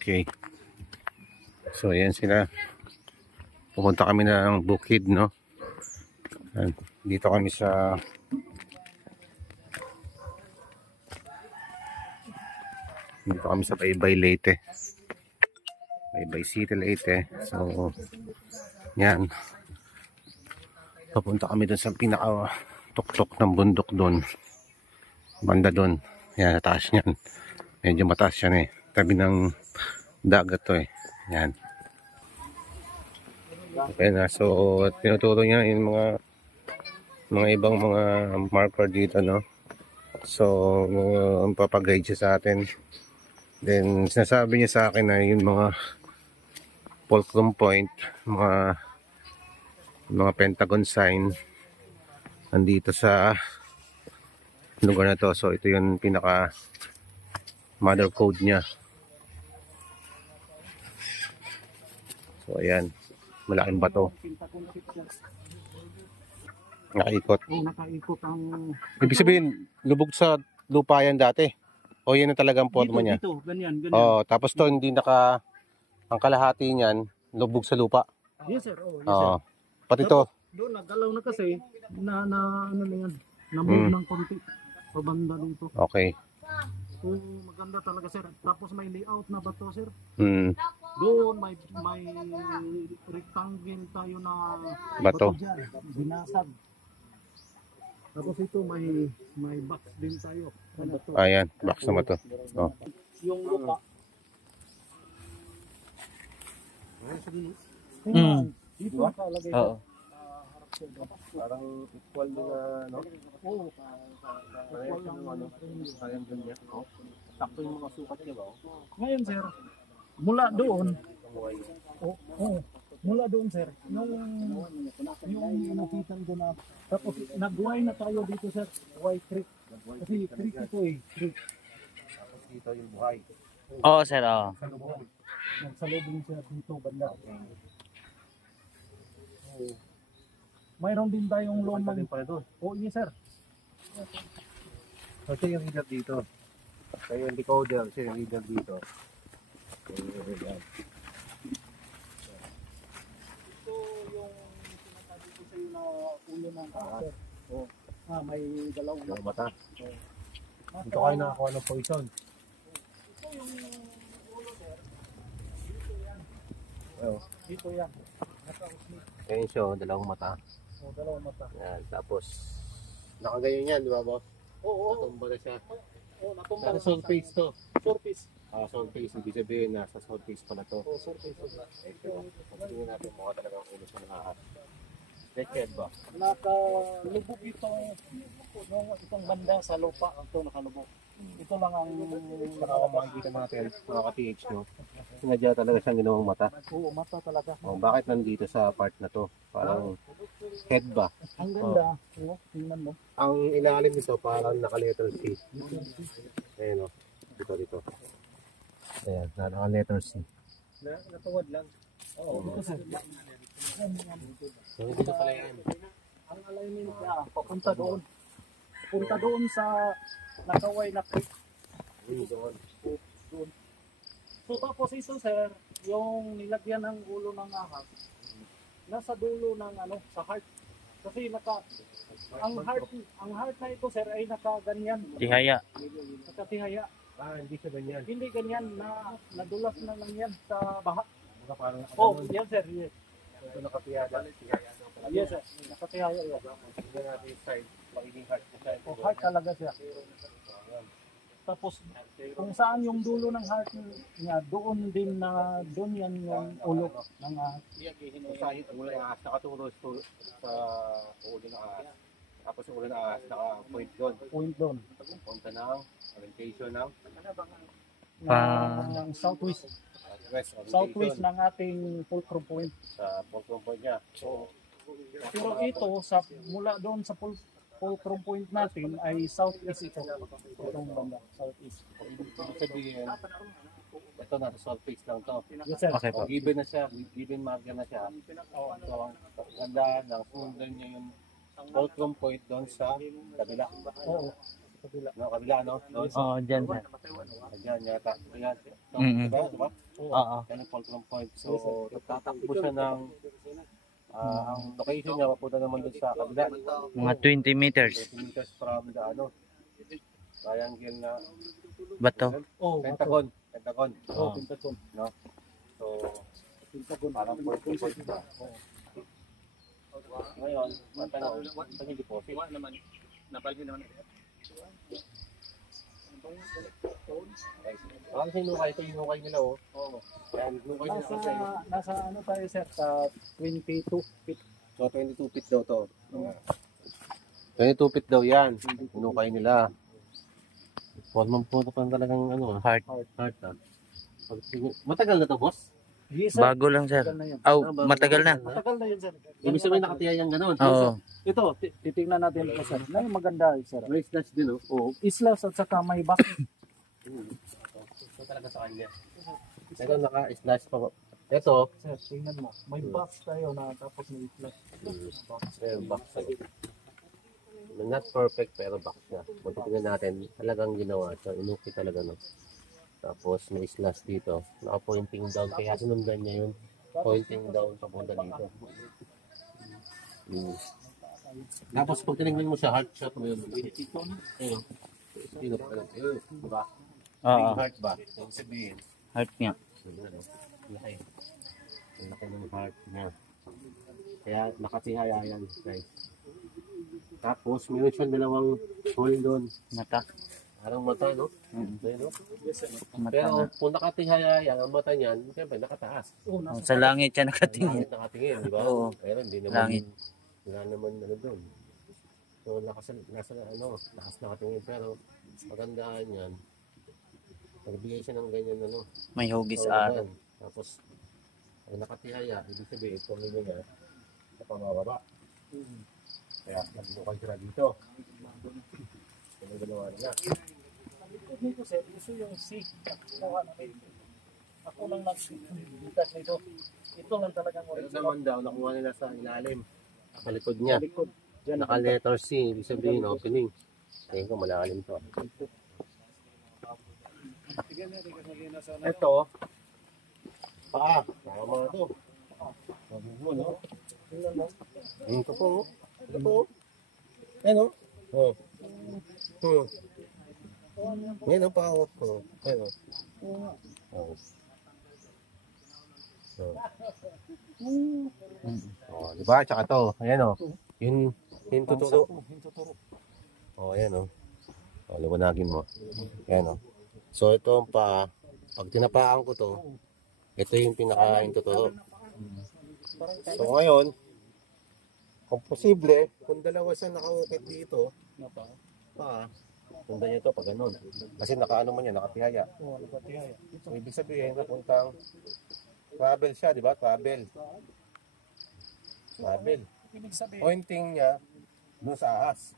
Okay. So ayan sila. Pupunta kami ng bukid, no? Dito kami sa Baybay Leyte. Baybay City Leyte. So yan. Papunta kami doon sa pinaka tuktok ng bundok doon. Banda doon. Yan, taas niyan. Medyo mataas yan eh. Tabi ng dagat to eh. Yan. Okay na. So tinuturo niya yung mga ibang mga marker dito, no? So papag-guide siya sa atin. Then sinasabi niya sa akin na yung mga fulcrum point, mga pentagon sign nandito sa lugar na to. So ito yung pinaka mother code niya. So ayan, malaking bato. Nakaikot. Nakaikot ang... Ibig sabihin, lubog sa lupa yan dati. O yan ang talagang forma niya. Dito, ganyan. Oh, tapos to hindi ang kalahati niyan, lubog sa lupa. Yes sir, yes sir. Pati to. Doon, nagalaw na kasi, ano na yan, na-move ng konti. Pabanda dito. Okay. So, maganda talaga sir. Tapos may layout na ba to sir? Doon, may rectangle tayo na bato dyan, binasag. Tapos ito may box din tayo. Ayan, box naman to. Oh. Yung lupa. Dito nakalagay. Oo. Parang equal din na, no? Oo. Equal lang ano. Sayang din niya. Sakto yung mga sukat niya ba? Ngayon sir, mula doon, mula doon sir, yung nakita ko na, tapos nag-Y na tayo dito sir, Y Creek. Kasi creek ito eh, creek. Tapos dito yung buhay. Oo sir, oo. Nagsalubong siya dito banda. Mayroon din tayong lumang din pala doon. Oo, yes sir. So siya yung leader dito. Siya yung decoder, siya yung leader dito. Ito yung sinasabi ko sa iyo na ulo ng sir. May dalawang mata. Dito kayo nakakuha ng poison. Ito yung ulo sir. Dito yan. Ayan siya, dalawang mata. Dalawang mata. Yan, tapos nakaganyan yan, di ba boss? Oo. Natumba na siya. Oo, natumba. Nasa soul face to. Surface. Soul face, ibig sabihin nasa soul face pala to. Oo, surface. Tingnan natin mukha talagang ulo siya ng ahas. Naked ba? Nakalubog itong banda sa lupa. Ito nakalubog. Ito lang ang Makikita natin, mga ka-TH, no? Sinadya talaga siyang ginawang mata. Oo, mata talaga. Bakit nandito sa part na to? Parang head ba? Ang ganda. Tingnan mo. Ang ilalim nito parang naka-letter C. Ayan o. Dito. Ayan, naka-letter C. Natuwad lang. Oo, dito sir. So, dito pala yan. Ang alignment niya, papunta doon. Punta doon sa nakaway na creek. Doon. So tapos ito sir, yung nilagyan ng ulo ng ahas, nasa dulo ng sa heart. Kasi ang heart na ito sir ay nakaganyan. Tihaya. Nakatihaya. Hindi siya ganyan. Hindi ganyan nadulas na lang yan sa baha. Parang Yan sir, yes. ito nakatiyada. Yes sir, nakatihaya yan. Tingnan natin yung side. Magiging heart na siya. Heart talaga siya. Tapos kung saan yung dulo ng heart niya, doon yan yung ulo ng ahas. Sa ulo ng ahas, nakaturo sa ulo ng ahas. Tapos yung ulo ng ahas, naka-point doon. Point doon. Punta ng orientation ng Southwest. west. Southwest ng ating fulcrum point. Sa fulcrum point niya. So, Pero ito, mula doon sa fulcrum point natin ay southeast ito. Itong banda, southeast. ibig sabihin, ito na, solve face lang to. Yes sir. Okay po. Given na siya, given marker na siya. So, ang ganda ng sundan niya yung fulcrum point doon sa kabila. Oo. Kabila. No, kabila, no? No, Oo, dyan sir. Ayan, yata. Ayan. Mm-mm. Diba? Oo. Yan yung fulcrum point. So, tatakbo siya ng ang location niya mapunta naman doon sa kabila. Mga 20 meters. 20 meters from the triangle na Bato. Oh, Pentagon. Pentagon. Oh, Pentagon. No? So, Pentagon. parang fulcrum point siya. Ngayon, matanong, saan yung deposit? Kasi hinukay ito, hinukay nila, oh. Oo. Yan, hinukay nila kasi. Nasa ano tayo sir, sa 22 feet. So, 22 feet daw to. 22 feet daw yan. Hinukay nila. Forman po ito pa talagang ano, Heart. heart. Matagal na to, boss? Yes, sir. Bago lang sir. Matagal na yan. Oh, matagal na. Matagal na yun sir. Ibig sabihin nakatiya yung gano'n. Oo. Ito, titingnan natin ito sir. Na yung maganda sir. May slash din, oh. Oh, islas at saka may back. Ito talaga sa kanya. Ito naka-slash pa. Ito, Sir, tingnan mo. May box tayo na tapos may islas. ayun, box. Not perfect pero box na. Tingnan natin, talagang ginawa siya. Inuki talaga, no. Tapos may slash dito. Naka-pointing down. Kaya sinundan niya yun. Pointing down papunta dito. Tapos pag tinignan mo siya, heart shot mo yun. Ayun. Ayun. Ayun. Diba? Oo. Heart ba? Yung sabihin. Heart nga. Laki. Ang laki ng heart niya. Kaya nakatihaya yan, guys. Tapos mayroon siyang dalawang hole doon. Mata. Parang mata, no? Mm. Ayun, no? Mata Pero nga. kung nakatihaya yan, ang mata niyan, siyempre nakataas. Oh, Oh, sa langit siya nakatingin. Nakatingin, di ba? Oo. Pero hindi naman, Langit. wala naman ano doon. So nasa lakas nakatingin. Pero magandaan yan. Nagbigay siya ng ganyan, ano. May hugis So, araw. yan. Tapos, ang nakatihaya, ibig sabihin, pumili niya sa pamababa. Kaya, nagbukal sila dito. Ano ginawa nila? dito sir, gusto yung C. Kuha namin. Ako lang nagbitas nito. Ito lang talagang Pero original. naman daw, nakuha nila sa ilalim. Sa likod niya. Sa likod. Diyan, Naka-letter C, ibig sabihin, opening. Tingin ko, malalim to. ito, Paa, tama to. Sabi mo, no? Ayun ko po, oh. Ito po, oh. Ayan, oh. Oh. Oh. Ayan, oh, paa, oh. Oh. Ayan, oh. Oh. Oh, di ba? Tsaka to. Ayan, oh. Yung tuturo. Oh, ayan, oh. Oh, liwanagin mo. Ayan, oh. So, ito ang paa. Pag tinapaan ko to, ito yung pinaka-intuturo. So, ngayon, kung posible, kung dalawa siya nakaukit dito, sundan niya ito pag ganun. Kasi nakaano man yan, nakatihaya. So, ibig sabihin, napuntang travel siya, di ba? Travel. ibig sabihin, Pointing niya doon sa ahas.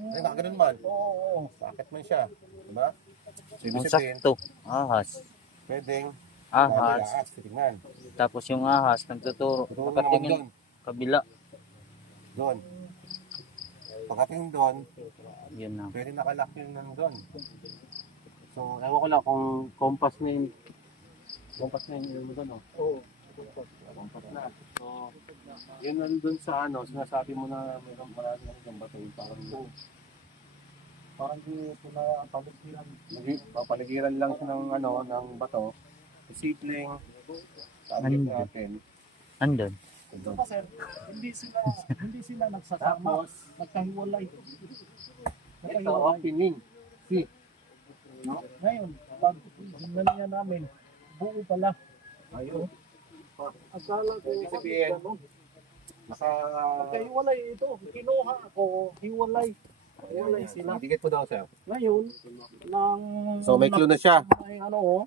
Ay, nakaganon man. oo, Sakit man siya. Di ba? So, ibig Ang sabihin, sakto. Ahas. pwedeng Ahas. ahas, titignan. Tapos yung ahas, nagtuturo. Tuturo naman Pagkatingin, doon. kabila. Doon. Pagdating doon, Yun na. pwede nakalak yun nandun. So, ewan ko lang kung compass na yun. Compass na yun mo doon, oh. oo. Compass na. So, yun nandun sa ano, sinasabi mo na mayroong marami na rin bato. Parang ito na paligiran. Papaligiran lang siya ng ano, ng bato. Simpleng sabi Andun. natin. Andun. Doon. Kasi hindi sila nagsasama, nagkahiwalay. Ito, opening. See? Ngayon, pag naniya namin, buo pala. Ayun. Akala ko, Ibig sabihin, nagkahiwalay ito. Kinuha ako, hiwalay. Hiwalay sila. Dikit po daw, sir. Ngayon, nang... So, may clue na siya. May ano, oh.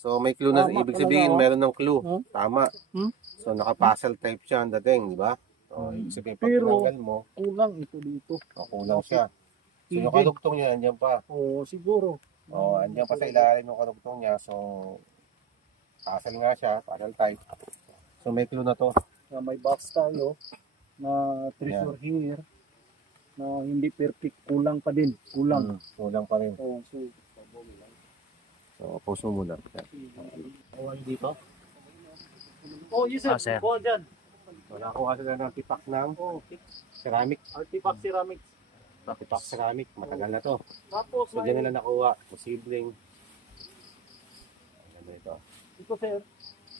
So, may clue na. Tama Ibig talaga, sabihin, oh. meron ng clue. Huh? Tama. Hmm? So, naka-puzzle type siya ang dating, di ba? So, ibig sabihin, pag Pero- tinanggal mo, Kulang ito dito. kulang siya. So, yung Hindi. kadugtong niya, andyan pa. Oo, siguro. Andyan pa sa ilalim yung kadugtong niya. So, puzzle nga siya, puzzle type. So, may clue na to. Na may box tayo na treasure here na hindi perfect, kulang pa din, kulang. Kulang pa rin. Oh, so, So, puso muna. awan dito. Oh, yes sir. Ah, sir. Kuha dyan. Wala ko kasi na ng tipak ng Oh, ceramic. artifact ceramics. Tipak ceramic. Matagal na to. Tapos, So, dyan nila nakuha. Posibleng. Ano ito? ito sir.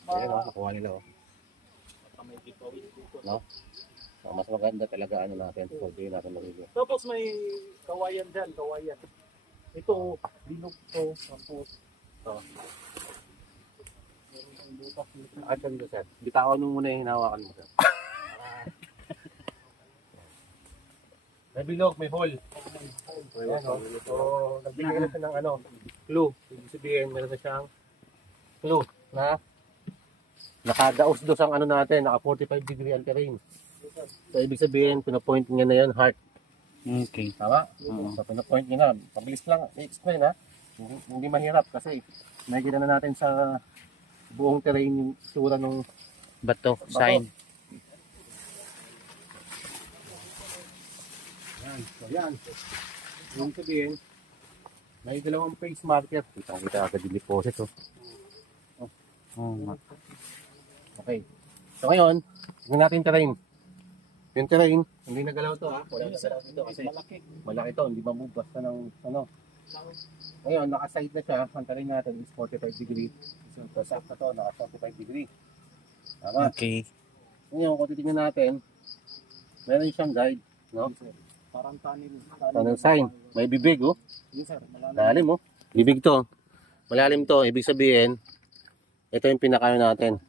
Ayan o, nakuha nila o. No? So, mas maganda talaga ano natin. Pwede natin mag-review. Tapos may kawayan dyan, kawayan. Ito, bilog to. Tapos, meron tayong butas dito. At ganda sir. Bitawan mo muna yung hinawakan mo sir. May bilog, may hole. Ayan o. So, nagbigay na siya ng ano, clue. Ibig sabihin, meron na siyang clue na nakadaos-dos ang ano natin, naka 45 degree ang terrain. So, ibig sabihin, pinapoint niya na yun, heart. Okay. Tama? So, pinapoint niya na. Pabilis lang. I-explain ha. Hindi mahirap kasi nakikita na natin sa buong terrain yung sura ng Bato. Sign. yan. So, yan. Yung sabihin, may dalawang face marker. Kita agad yung deposit. Oh. Oh, Okay. So, ngayon, tingnan natin yung terrain. Yung terrain, hindi nagalaw to ha. Wala nagalaw dito kasi malaki to. Hindi mamove basta ng ano. Ngayon, naka-side na siya. Ang terrain natin is 45 degree. So, sakto to, naka 45 degree. Tama? okay. Ngayon, kung titignan natin, meron siyang guide. No? Parang tanim. Tunnel sign. May bibig, oh. Yes sir, malalim. Malalim, oh. Bibig to. Malalim to. Ibig sabihin, ito yung pinakayo natin.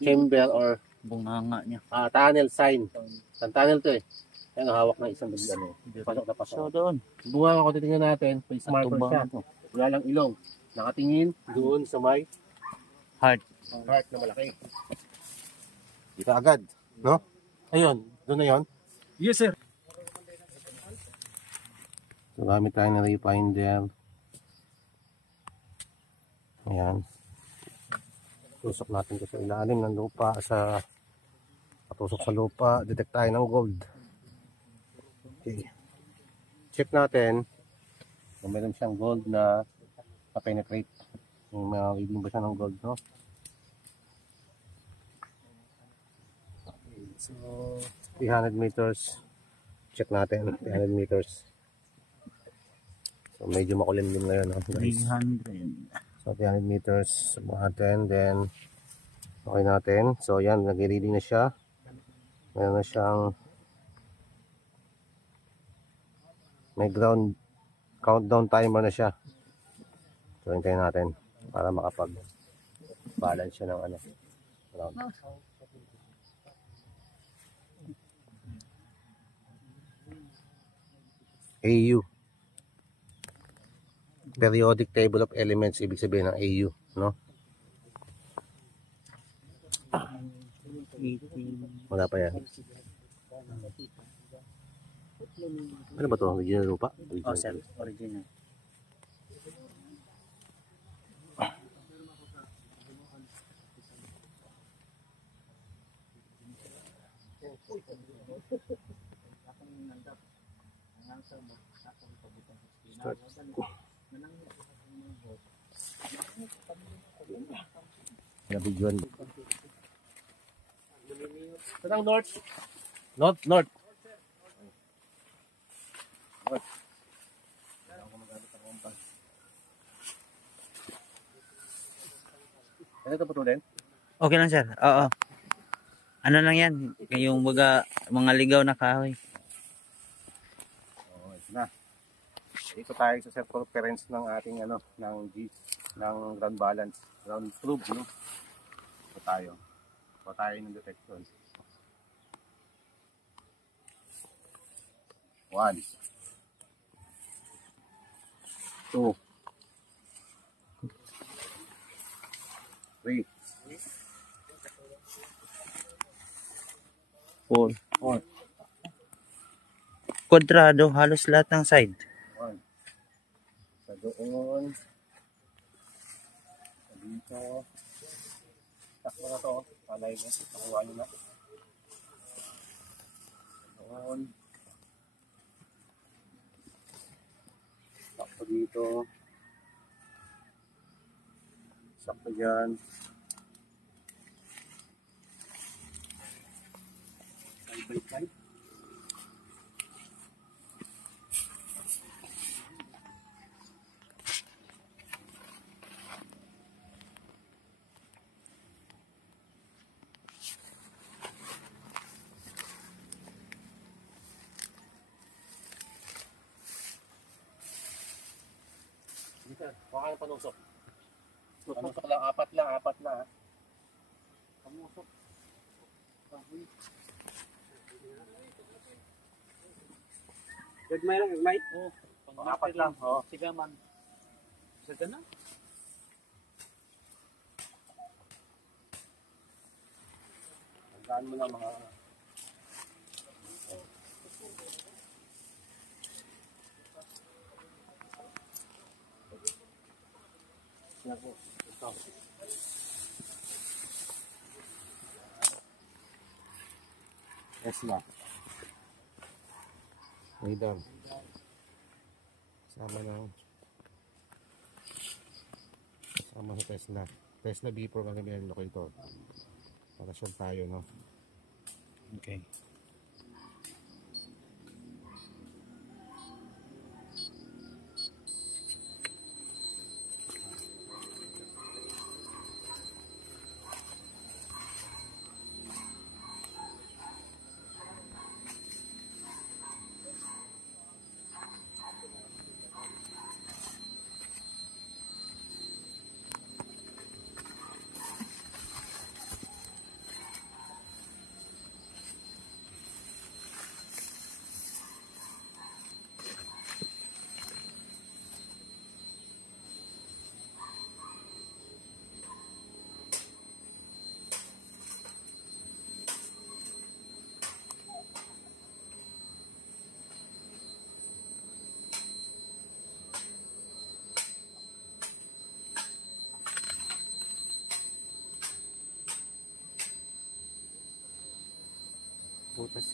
Chamber or Bunganga niya. tunnel sign. Ang tunnel to eh. Ayan, hawak na isang bigla. Pasok na pasok. So, doon. Bunga kung titignan natin, face marker Tubang siya. to. Wala lang ilong. Nakatingin doon sa may Heart. heart na malaki. Kita agad. No? Ayun. Doon na yun. Yes sir. So, gamit tayo ng refinder. Ayan. Tusok natin ito sa ilalim ng lupa. Patusok sa lupa. Detect tayo ng gold. Okay. Check natin kung meron siyang gold na penetrate. Yung mga reading ba siya ng gold, no? Okay. So, 300 meters. Check natin. 300 meters. So, medyo makulimlim ngayon, no, guys. 300. So, 300 meters natin. Then, okay natin. So, yan. Nag-reading na siya. Meron na siyang may ground countdown timer na siya. So, hintayin natin para makapag-balance siya ng ano. Ground. AU. Periodic Table of Elements, ibig sabihin ng AU, no? Wala pa yan. Ano ba to? Original lupa? Oh, sir. Original. Nabigyan. Saan ang north? North. North. Ano ito putulin? Okay lang, sir. Oo. Ano lang yan? Yung mga ligaw na kahoy. Oh, ito na. Ito tayo sa circumference ng ating ano, ng ground balance, ground probe, no? Ito tayo. Ito tayo ng detection. 1 2 3 4. 4 Kwadrado, halos lahat ng side. 1 sa doon sa dito takbo na to palay mo nakuha nyo na doon Sakto dito. Sakto dyan. Side by side. Dito, baka yung panusok. Panusok lang, apat na. Panusok. Gagmay lang, gagmay. Oo. Apat lang. Oo. Sigaman. Sige na. Tandaan mo na mga... Ito. Tesla. Maydam. Sama sa Tesla. Tesla B4 kasi may locator. Para sure tayo, no? Okay. Butas.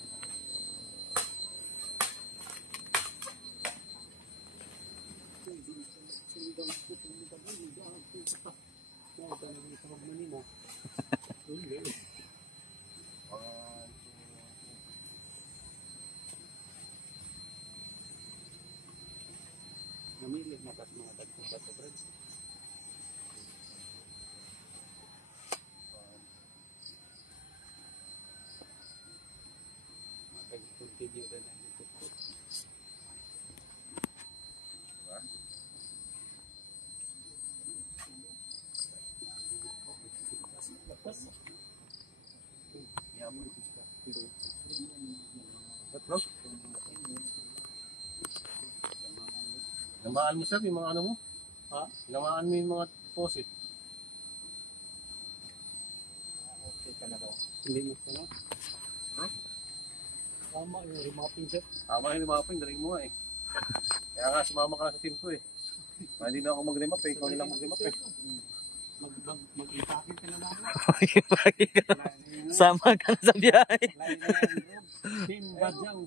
Namili na kas mga tagpong bato, Brad. Mag-continue rin ang YouTube ko. Tatlo? Namaan mo sir yung mga ano mo? Ha? Namaan mo yung mga deposit. Okay ka na daw. Hindi mo sila. Ha? Tama yung remaping sir. Tama yung mga ping, daling mo nga eh. Kaya nga sumama ka na sa team ko eh. Hindi na ako mag-remap eh, ikaw nilang mag-remap eh. Mag-ipakit ka na naman. Sama ka na sa biyahe. Team Badyaw.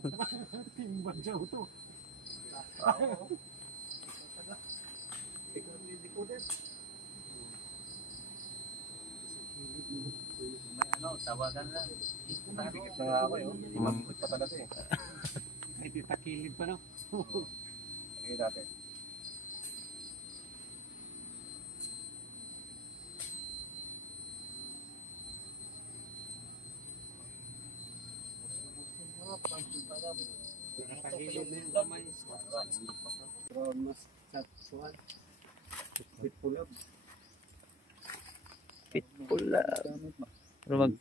Team Badyaw to. Ikaw hindi ko din. May ano, tawagan lang. Pikit na nga ako eh. Imamikot pa talaga eh. May titakilid pa no. Okay natin. Nakahilid na yung kamay. Pero mas saksuan. Pitpulab. Pitpula. Pero mag...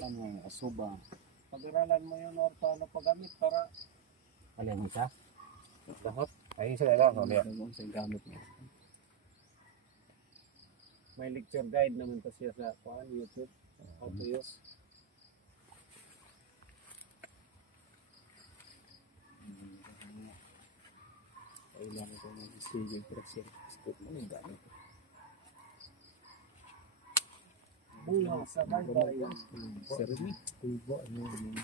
Ano, asuba. Pag-aralan mo yun or paano paggamit para Alin isa? Lahat? Ay, isa na lang. Mamaya. sa gamit mo. May lecture guide naman to siya sa YouTube. How to use. Kailangan ko mag-sige pressure. Scoop mo yung gamit. Bulang sa barbara yan. Sarili. Kubo, ano yun.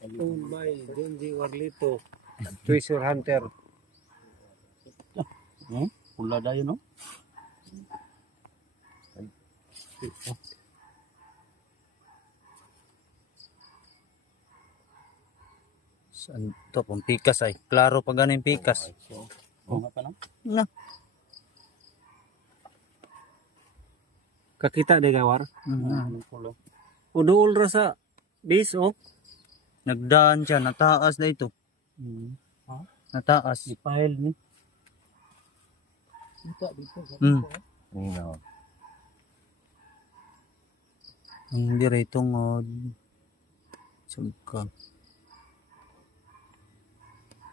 Tumay, Genji Warlito. Treasure Hunter. Pula dayo no? Saan to? Pang pikas ay. Klaro pa ganing pikas. Oo nga pa no? Na. Kakita de gawar. Pula. Uduol ra sa base oh. Nagdaan siya. Nataas na ito. Nataas. Ipahil ni. Dito. Hmm. Ayun na. Ang dire tungod. Sugka.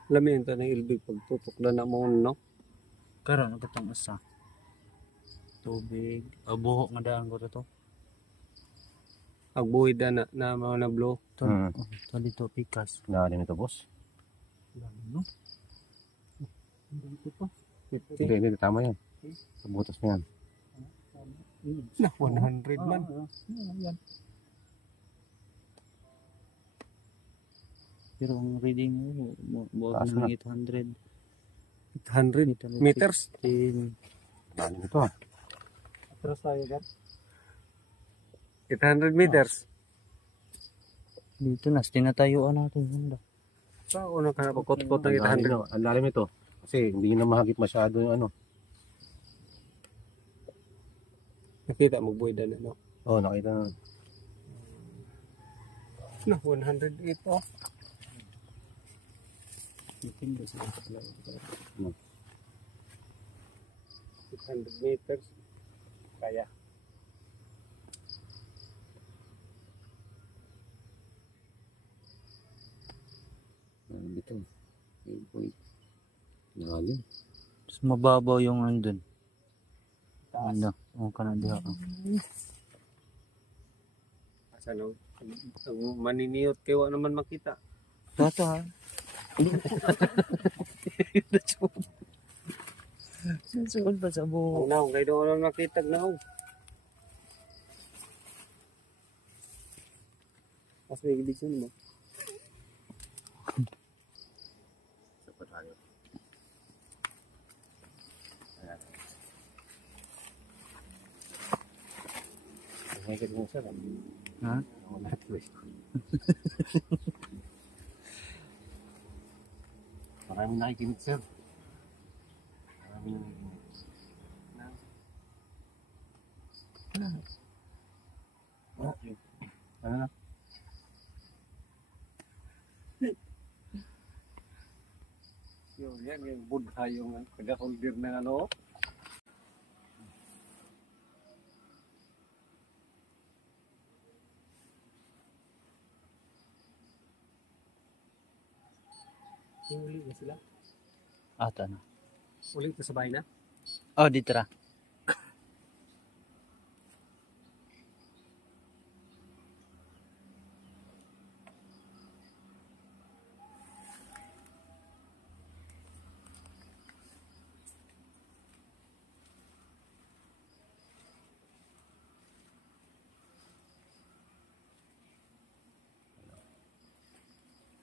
Lamin to ng ilbig pagtutok na mo no. Karon ang katong usa. Tubig. Buhok nga daan ko to. Agbuhid na mga na blow. To, Hmm. to dito pikas. Nakalim ito, boss. No? Dito pa. 50. Hindi, tama yan. Sa butas na yan. Na 100 man. Pero ang reading mo, Taas ng na. 800. 800 meters. 16. Nakalim ito, ah. Atras tayo gan. 800 meters. Dito na, tinatayuan natin. Ganda. Sa una ka na pagkot-kot ng Ang lalim 800. ito. Ang lalim ito. Kasi hindi na mahagip masyado yung ano. Nakita magbuhid na no. Oh, nakita na. Na 108 oh. Depende sa 800 meters. Kaya. Nakalim ito. Nakalim. Mas mababaw yung andun. Taas. Ano? O ka na diha ka. Asa no? Ang maniniyot kayo wa naman makita. Tato ha. Susunod pa sa buhok. Oh, now, kayo doon naman makita na oh. Mas may ibig yun mo. Sapat tayo. Ayan. May kit mo sir. Ha? Maraming nakikinig sir. Maraming nakikinig. Ano na? Yung budha yung taga-holder ng ano. Uli na sila. Ata na. Uli ka sa bahay na. Oh, dito ra.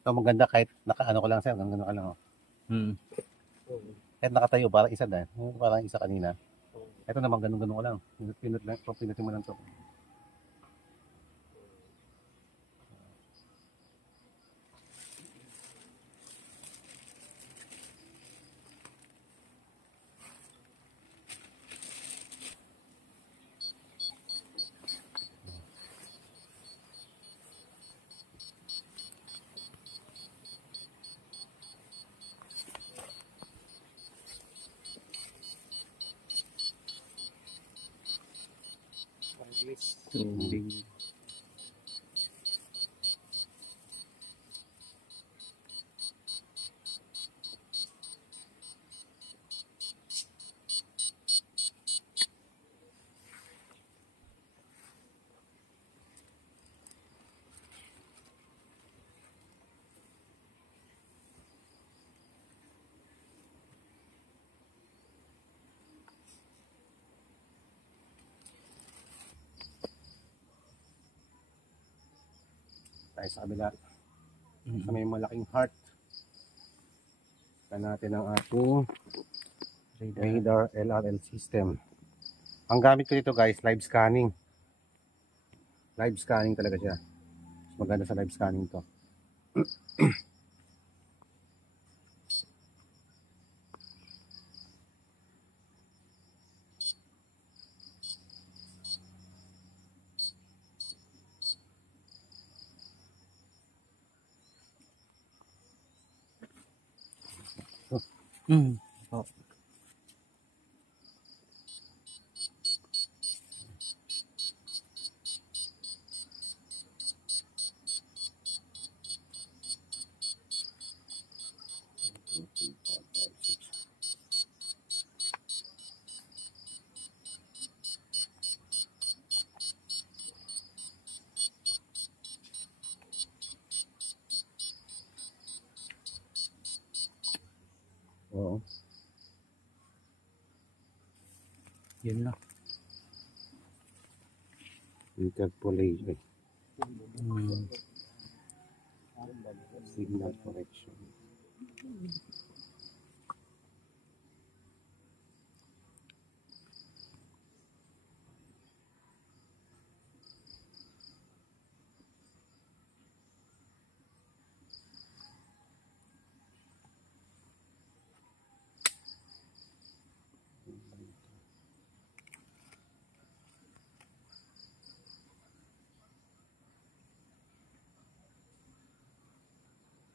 Ito maganda kahit nakaano ko lang sir. Hanggang ka lang. Oh. Hmm. Kahit nakatayo, parang isa dahil. Parang isa kanina. Ito naman ganun-ganun ko lang. Pinutin mo lang to. Tubig. Tayo sa kabila. sa may malaking heart. Scan natin ang ating radar LRL system. Ang gamit ko dito guys, live scanning. Live scanning talaga siya. Maganda sa live scanning to. Mm. Oo. Yun lang. Interpolation. Mm. Signal correction.